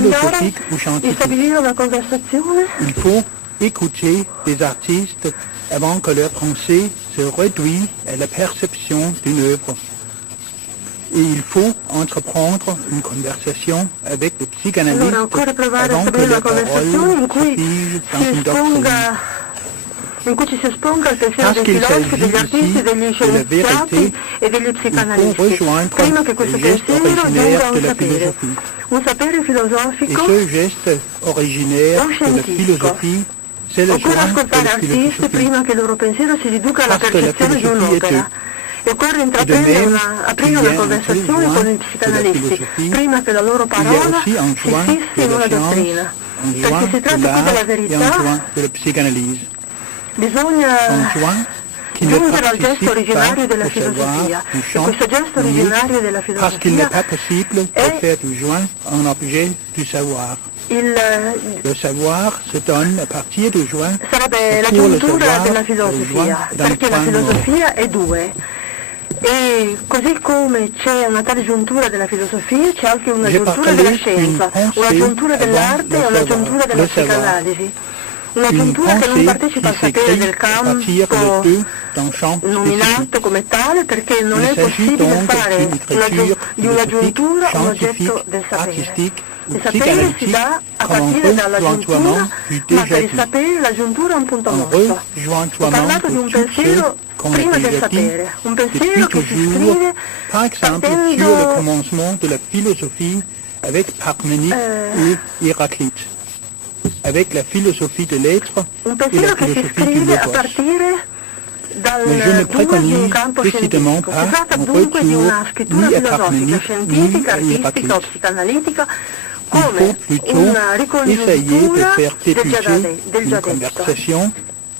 tentare philosophique ou di scientifique. stabilire una conversazione. Il faut écouter des artistes avant que leur pensée se réduise à la perception d'une œuvre. Et il faut entreprendre une conversation avec le Allora psychanalyste occorre provare a avant que stabilire una la conversazione parole in cui se fige dans si une doctrine. esponga in cui ci si esponga al pensiero Parce dei qu'il filosofi, s'agit degli artisti, ici degli de la scienziati vérité, e degli il faut psicanalisti, rejoindre prima che le questo geste pensiero giunga originaire a de un la sapere philosophie. Et filosofico ce geste originaire o de la scientifico. philosophie, c'est le Occorre joint de ascoltare la artisti philosophie. prima che il loro pensiero si riduca alla Parce que la percezione di philosophie est un'opera. E occorre intraprendere aprire una conversazione con i psicanalisti prima che la loro parola si fissi in una dottrina. Perché si tratta qui della verità, bisogna giungere al gesto originario della filosofia. E questo gesto originario della Parce qu'il n'est filosofia pas possible de faire du joint un objet du savoir. Le savoir se donne à partir du joint. sarebbe la giuntura della filosofia, perché la filosofia è due. E così come c'è una tale giuntura della filosofia, c'è anche una giuntura della scienza, una giuntura dell'arte e una giuntura della psicanalisi. Una giuntura che non partecipa al sapere del campo nominato come tale, perché non è possibile fare di una giuntura un oggetto del sapere. Il sapere si dà a partire dalla giuntura, ma per il sapere la giuntura è un punto morto. Ho parlato di un pensiero prima del sapere, un pensiero che si scrive Par exemple, sur le commencement de la philosophie avec Parménide et Héraclite, avec la philosophie de l'être un et la pensiero che si philosophie du scrive a logos. partire Mais je ne dal dunque di un préconise campo décidément scientifico. pas Si tratta un dunque di retour una scrittura ni à filosofica, Parménide scientifica, ni à artistica o Héraclite. psicanalitica Il come faut plutôt una essayer de ricongiuntura faire del débuter già une detto. conversation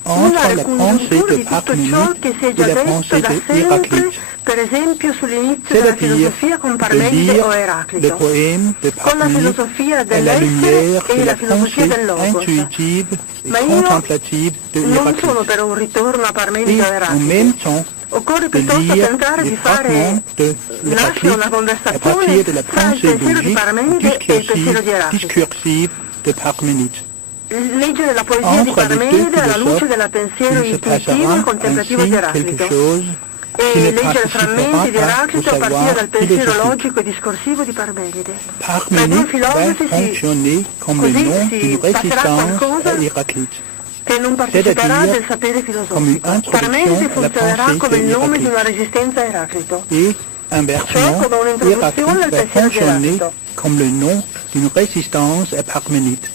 Una entre la pensée ricongiuntura de di tutto ciò Parménide che si è et già la detto pensée da de sempre, Héraclite. per esempio sull'inizio della C'est-à-dire filosofia con de Parmenide lire o le Eraclito, poème de con la Parménide filosofia à la dell'essere lumière e de la la filosofia pensée del logos. intuitive et Ma io contemplative de non sono Héraclite. per un ritorno a Parmenide o Et en Eraclito. même temps, Occorre de piuttosto lire tentare les di fare fragments de nascere una Héraclite à conversazione partir de la tra il pensée pensiero di logique Parmenide e il pensiero di Eraclito. discursive de Parménide. Leggere la poesia di Entre les deux Parmenide alla luce philosophes, del pensiero il se intuitivo e passera contemplativo di ainsi quelque Eraclito. chose qui E ne leggere frammenti participera di pas au Eraclito a partire savoir dal pensiero philosophique. logico e discorsivo di Parmenide. Tra due Parménide va filosofi fonctionner comme le così nom si d'une passerà résistance qualcosa à Héraclite. che non parteciperà C'est-à-dire del sapere come filosofico. un'introduzione Parmenide alla funzionerà pensée come il di nome di Eraclito. una resistenza a Eraclito. Et inversement, Cioè come un'introduzione al Héraclite va pensiero di fonctionner Eraclito. comme le nom d'une résistance à Parménide,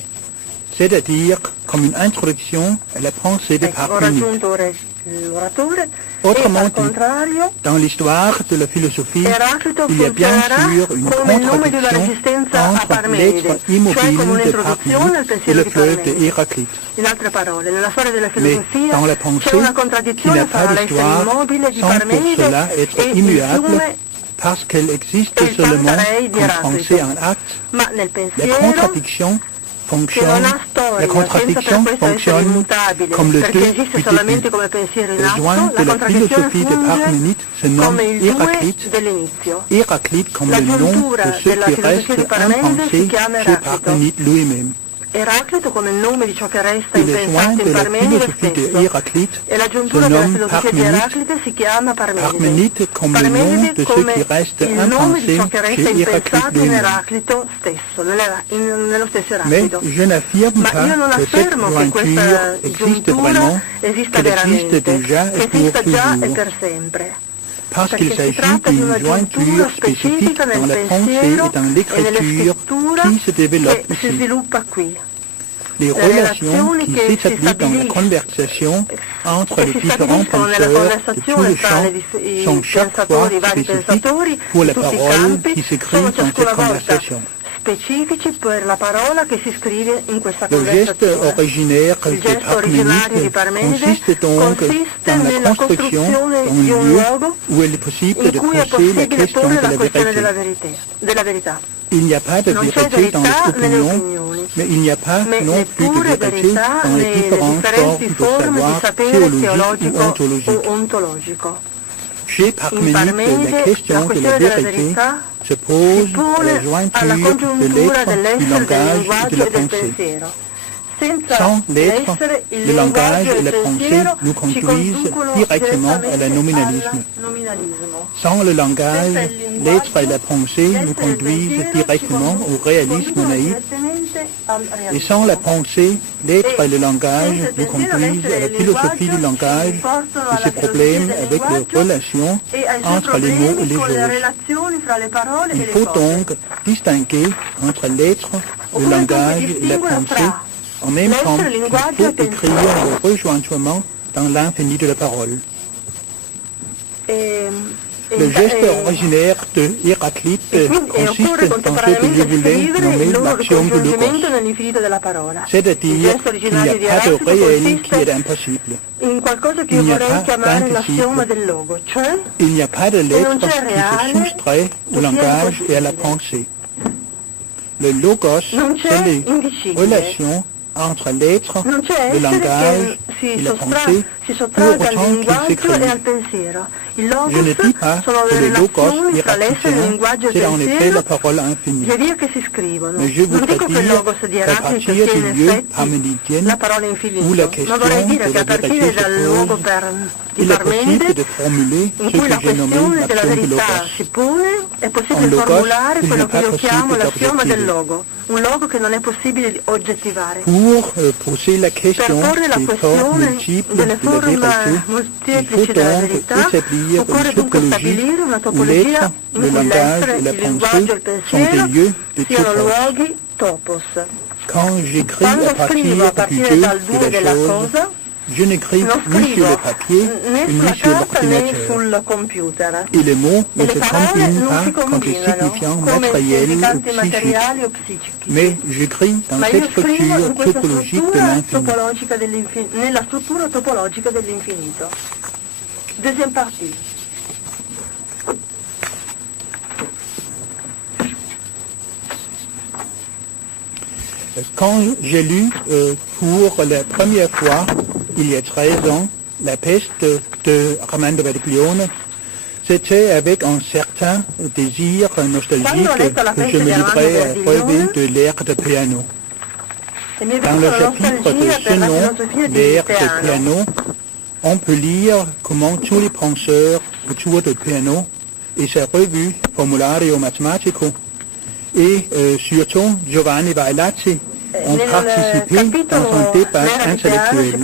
c'est-à-dire comme une introduction à la pensée de Ecco, ho Parménide. raggiunto l'oratore e Autrement al dit, contrario dans l'histoire de la philosophie, Eraclito il y a bien funzionerà sûr une come il nome di una contradiction resistenza a entre Parmenide, l'être cioè come immobile de un'introduzione al Parménide et pensiero le di fleuve de Parmenide. Héraclite. In altre parole, nella storia della Mais filosofia dans la pensée, c'è una qui contraddizione n'a pas fra l'essere d'histoire, immobile di sans pour Parmenide cela être e il immuable, fiume parce qu'elle existe e il seulement Pantarei di comme pensée Eraclito. en acte. Ma nel La pensiero contradiction che non fonctionne, ha storia, la senza contradiction per questo essere fonctionne immutabile, comme le perché deux esiste du solamente début. come pensiero in Le atto, joint la de la contraddizione philosophie de funge Parménide se nomme come il due Héraclite, dell'inizio. Héraclite comme La le nom giuntura de ce della qui filosofia reste di Parmenide si impensé chiama chez Eraclito. Parménide lui-même. Eraclito come il nome di ciò che resta Et le joint impensato de in la Parmenide philosophie de stesso. Héraclite E la se giuntura della nomme filosofia di Parménide, Eraclite si chiama Parmenide. Parménide comme le nom Parmenide de ce come qui reste il nome di impensé ciò che resta chez Héraclite impensato in lui-même. Eraclito stesso, nello stesso Mais Eraclito. je n'affirme Ma pas io non que cette affermo che questa jointure existe giuntura vraiment, esista qu'elle existe veramente, déjà et che pour esista già e toujours. per sempre. Parce qu'il Perché si s'agit tratta di una d'une giuntura jointure spécifique specifica dans la nel pensée pensiero et dans e nelle l'écriture scritture qui se développe che si ici. sviluppa qui. Les Le relations relazioni qui che si s'établissent dans la stabiliscono conversation entre che les si différents stabiliscono nella penseurs de conversazione tout le tra champ i sont chaque fois pensatori, i vari spécifiques pensatori pour di la tutti i parole campi, qui sono s'écrit dans ciascuna cette volta conversation. specifici per la parola che si scrive in questa Le geste conversazione. originaire Il de gesto originario di Parménide Parmenide consiste donc consiste dans la nella construction costruzione d'un di un lieu luogo où il est possible in de cui è poser la possibile question porre de la la questione vérité. della verità. Il n'y a pas de Non c'è vérité dans verità les nelle opinions, opinioni, mais il n'y a pas ma non plus de neppure vérité verità dans les nelle différentes differenti formes de forme di savoir sapere théologique ou teologico ontologique. o ontologico. Chez In Parménide, Parmenide la question de la questione della vérité verità se pose à la jointure de l'être, du langage et de la pensée. Sans l'être, le langage et la pensée nous conduisent directement à la nominalisme. Sans le langage, l'être et la pensée nous conduisent directement au réalisme naïf. Et sans la pensée, l'être et le langage nous conduisent à la philosophie du langage et ses problèmes avec les relations entre les mots et les choses. Il faut donc distinguer entre l'être, le langage et la pensée. En même temps, il faut écrire le rejointement dans l'infini de la parole. Le geste originaire de Héraclite consiste dans ce que je voulais nommer l'action de logos. C'est-à-dire qu'il n'y a pas de réel qui est impossible. Il n'y a pas d'indicible. Il n'y a pas de lettre qui se soustrait au langage et à la pensée. Le logos, c'est les relations entre l'être, le langage et la pensée, pour autant qu'il s'écrit. Je ne dis pas que le logos héraclitien, c'est en effet la parole infinie. Mais je voudrais dire qu'à partir du lieu parménidien où la question de la vérité se pose, il est possible de formuler ce que j'ai nommé l'action du logos. En logos, il n'est pas possible d'objectiver. Pour poser la question des formes multiples de la vérité, il faut donc établir une topologie où l'être, le langage et la pensée sont des lieux de topos. Quand j'écris à partir du Dieu de la chose, je n'écris ni sur le papier, ni sur l'ordinateur. Et les mots ne se combinent pas comme des signifiants matériels ou psychiques. Mais j'écris dans cette structure topologique de l'infini. Nella struttura topologica dell'infinito. Deuxième partie. Quand j'ai lu pour la première fois, il y a 13 ans, La peste de Armando Badiglione, c'était avec un certain désir nostalgique que je me livrais à rêver de l'air de piano. Dans le chapitre de ce nom, l'air de piano, on peut lire comment tous les penseurs autour du piano et sa revue Formulario Matematico et surtout Giovanni Vaillanti ont participé dans un débat intellectuel,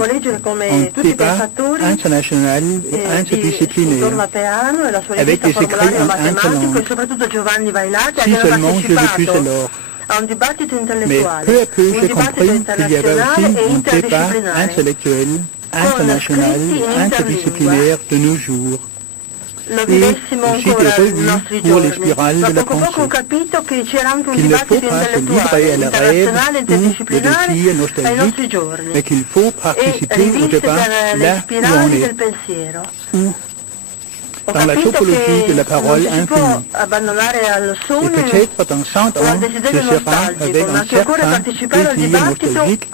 un débat international et interdisciplinaire, avec des écrits en interlangue. Si seulement je le pus alors. Mais peu à peu, j'ai compris qu'il y avait aussi un débat intellectuel, international et interdisciplinaire de nos jours. Et aussi des revues pour les spirales de la pensée. Qu'il ne faut pas se livrer à la rêve ou le désir nostalgique, mais qu'il faut participer au débat là où on est, ou dans la topologie de la parole infinie. Et peut-être dans 100 ans, ce sera avec un certain désir nostalgique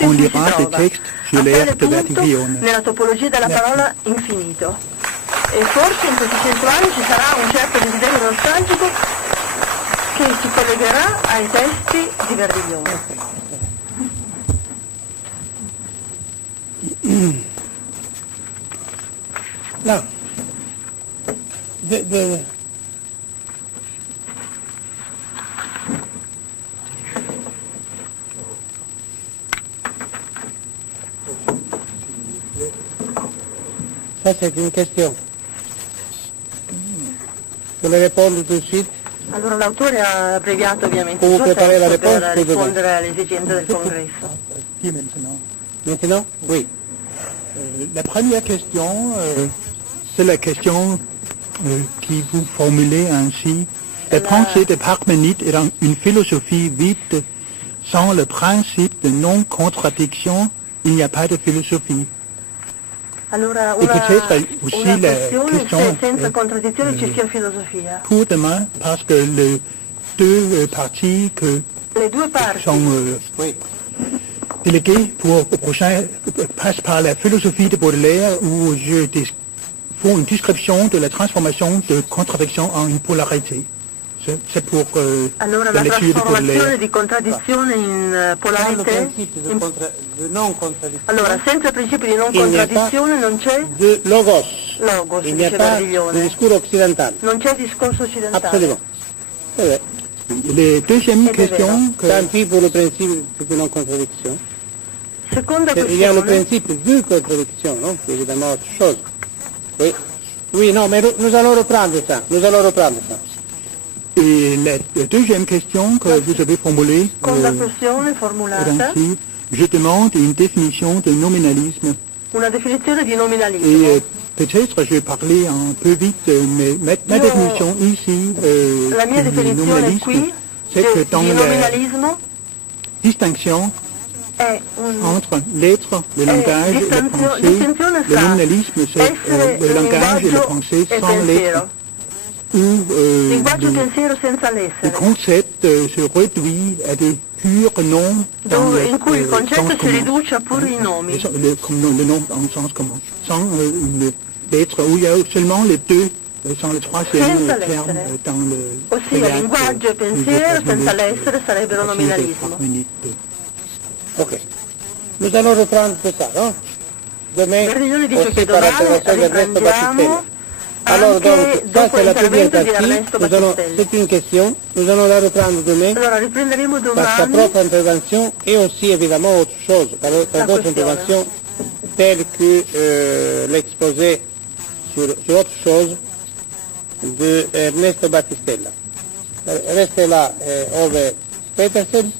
qu'on lira des textes sur l'air de Badiglione. E forse in questi 100 anni ci sarà un certo desiderio nostalgico che si collegherà ai testi di Badiglione. Now, ça c'est une question. Je vais répondre tout de suite. Allora l'autore ha abbreviato ovviamente Pour préparer la réponse, per rispondere alle esigenze del congresso. Qui maintenant? Maintenant? Oui. La première question, c'est la question qui vous formulez ainsi. La pensée de Parménide est une philosophie vide. Sans le principe de non-contradiction, il n'y a pas de philosophie. Allora, Et peut-être aussi la question senza contraddizione ci sia filosofia. pour demain, parce que les deux parties que Le due parti sont déléguées pour le prochain passent par la philosophie de Baudelaire, où je fais une description de la transformation de contradiction en une polarité. c'est pour Allora la la lecture de trasformazione Baudelaire. di contraddizione in Sans le polarité. principe de non-contradiction, Allora, senza il principio di non il n'y a contraddizione non c'è de logos. logos, Il n'y a dice pas de Verdiglione. discours occidental. Non c'è discorso occidentale. Absolument. C'est vrai. La deuxième Ed è question que Tant pis pour le principe de non-contradiction. Seconda Il y a le questione. principe de contradiction, non? C'est évidemment autre chose. Oui. Oui, non, mais nous allons reprendre ça. Nous allons reprendre ça. et la deuxième question que vous avez formulée Seconda questione est formulata, ainsi, je demande une définition de nominalisme. una definizione di Et nominalismo. peut-être je vais parler un peu vite, mais ma Io- définition ici La mia du definizione nominalisme, qui c'est que dans di la nominalismo distinction è un entre l'être, le langage et la pensée, distinzione le fra nominalisme c'est essere le langage et la linguaggio pensée e sans l'être, pensiero. où Linguaggio e le pensiero senza l'essere. concept se réduit à des purs noms dans le In cui il sens concetto si commun. riduce a puri nomi. Le nom en sens commun, sans l'être, où il y a seulement les deux, sans le troisième Senza terme l'essere. dans le Ossia triade linguaggio e que pensiero nous senza avons l'essere sarebbero suivi nominalismo. Parménide. Ok. Nous allons reprendre tout ça, non? Demain, Verdiglione dice aussi che par domani l'intervention d'Ernesto riprendiamo Battistella. Alors donc, anche ça dopo c'est la première l'intervento di partie. Ernesto Nous allons, Battistelli. c'est une question. Nous allons la reprendre demain Allora riprenderemo par sa domani propre intervention et aussi évidemment autre chose, par d'autres questione. interventions telles que l'exposé sur autre chose de Ernesto Battistella. Restez là, Ove Petersen.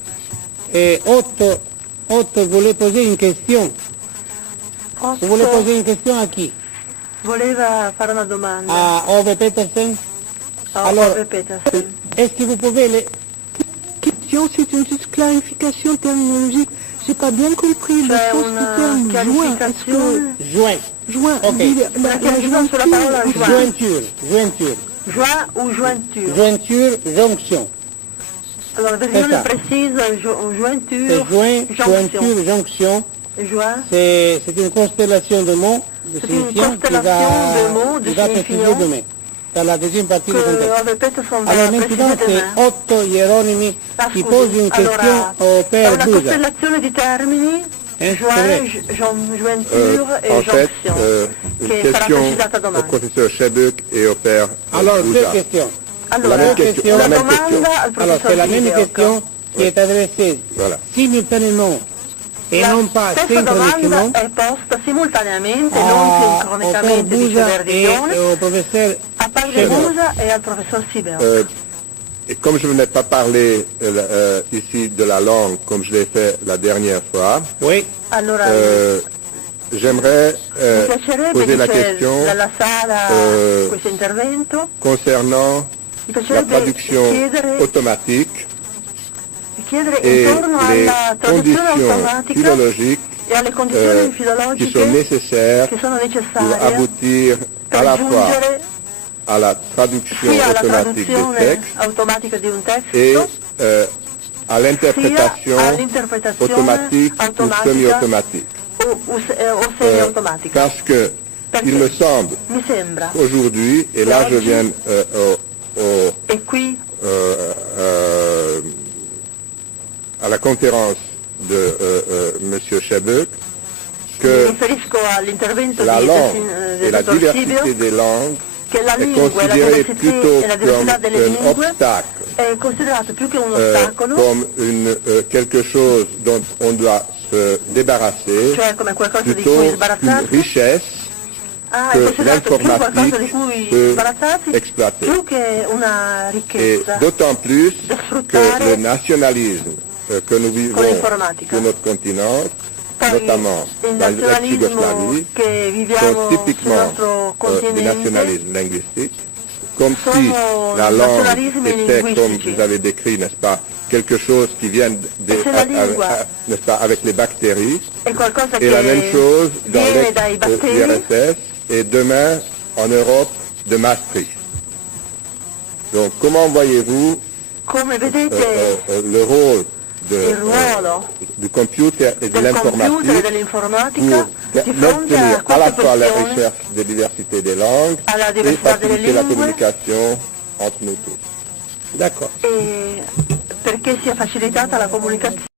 Et Otto voulait poser une question. Vous voulez Otto poser une question à qui? voleva fare una domanda À Ove Petersen? a Alors, Ove Petersen. Est-ce que vous pouvez les... Question, c'est une juste clarification terminologique. J'ai pas bien compris le C'è sens du una terme joint. Est-ce chiarificazione. Joint. que joint, Ok. la chiarificazione sulla parola jointure, joint. Jointure. Joint ou jointure. Jointure, jonction. Allora Verdiglione ça. precisa C'est jointure, joint, jonction. jointure, jonction. Joint. C'est une constellation de mots, de C'est une signifiants qui constellation de mots, de qui va préciser signifiants demain, dans la deuxième partie du che contexte. Ove Peterson va Alors a maintenant, precisare c'est demain. Otto Hieronymi qui pose une question Allora, au è père una Busa. costellazione di termini, c'est joint, vrai. jointure e En fait, jonction, une che sarà question precisata au domani. professeur Chebuk et au père Alors, deux Bouza. questions. Allora, La même question, una la même domanda question. al Alors, professor c'est la même Gideoc. question qui est adressée Voilà. simultanément et La non pas stessa domanda synchroniquement è posta simultaneamente, non au père sincronicamente, dice Busa et Verdiglione, au professeur a padre Chebuk. Busa e al professor Sibeoc. Et comme je n'ai pas parlé ici de la langue comme je l'ai fait la dernière fois, Oui, Allora, j'aimerais mi piacerebbe, poser la dice question dalla sala euh, questo intervento, concernant mi la piacerebbe traduction chiedere et intorno les alla traduzione conditions automatica philologiques e alle condizioni qui sont filologiche nécessaires che sono pour necessarie aboutir per à la fois giungere à la traduction sia alla automatique des traduzione textes automatica di un et testo, à l'interprétation sia all'interpretazione automatique ou automatica semi-automatique. o semi-automatica. Parce que Perché il me semble mi sembra, qu'aujourd'hui, et là je Oggi- viens e qui à la conférence de Monsieur Chebuk, mi que riferisco all'intervento la langue del et la dottor diversité Sibio, des langues che la est lingua e la considérée diversità plutôt e la comme diversità delle un lingue obstacle, è considerato più che un ostacolo, comme quelque chose dont on doit se débarrasser, cioè come qualcosa di plutôt cui qu'une sbarazzarsi. richesse È que considerato più qualcosa di l'informatique cui peut sbarazzarsi, exploiter. più che una Et ricchezza. d'autant plus Da que sfruttare le nationalisme que nous vivons l'informatica. sur notre continent, Poi notamment il dans nazionalismo l'ex-Yougoslavie, che sont viviamo sul typiquement nostro des continente nationalismes linguistiques, comme si sono la langue nazionalismi était, comme linguistici. vous avez décrit, n'est-ce pas, quelque chose qui vient c'est la lingua. n'est-ce pas, avec les bactéries, è qualcosa et la même che chose dans viene dai batteri l'ex-URSS et demain en Europe de Maastricht. Donc comment voyez-vous come vedete le rôle il ruolo du computer et de del computer e l'informatique dell'informatica pour di fronte a maintenir à la queste fois la questioni, recherche de diversité des langues alla et diversità delle faciliter la lingue communication entre nous tous. D'accordo. perché sia facilitata la comunicazione.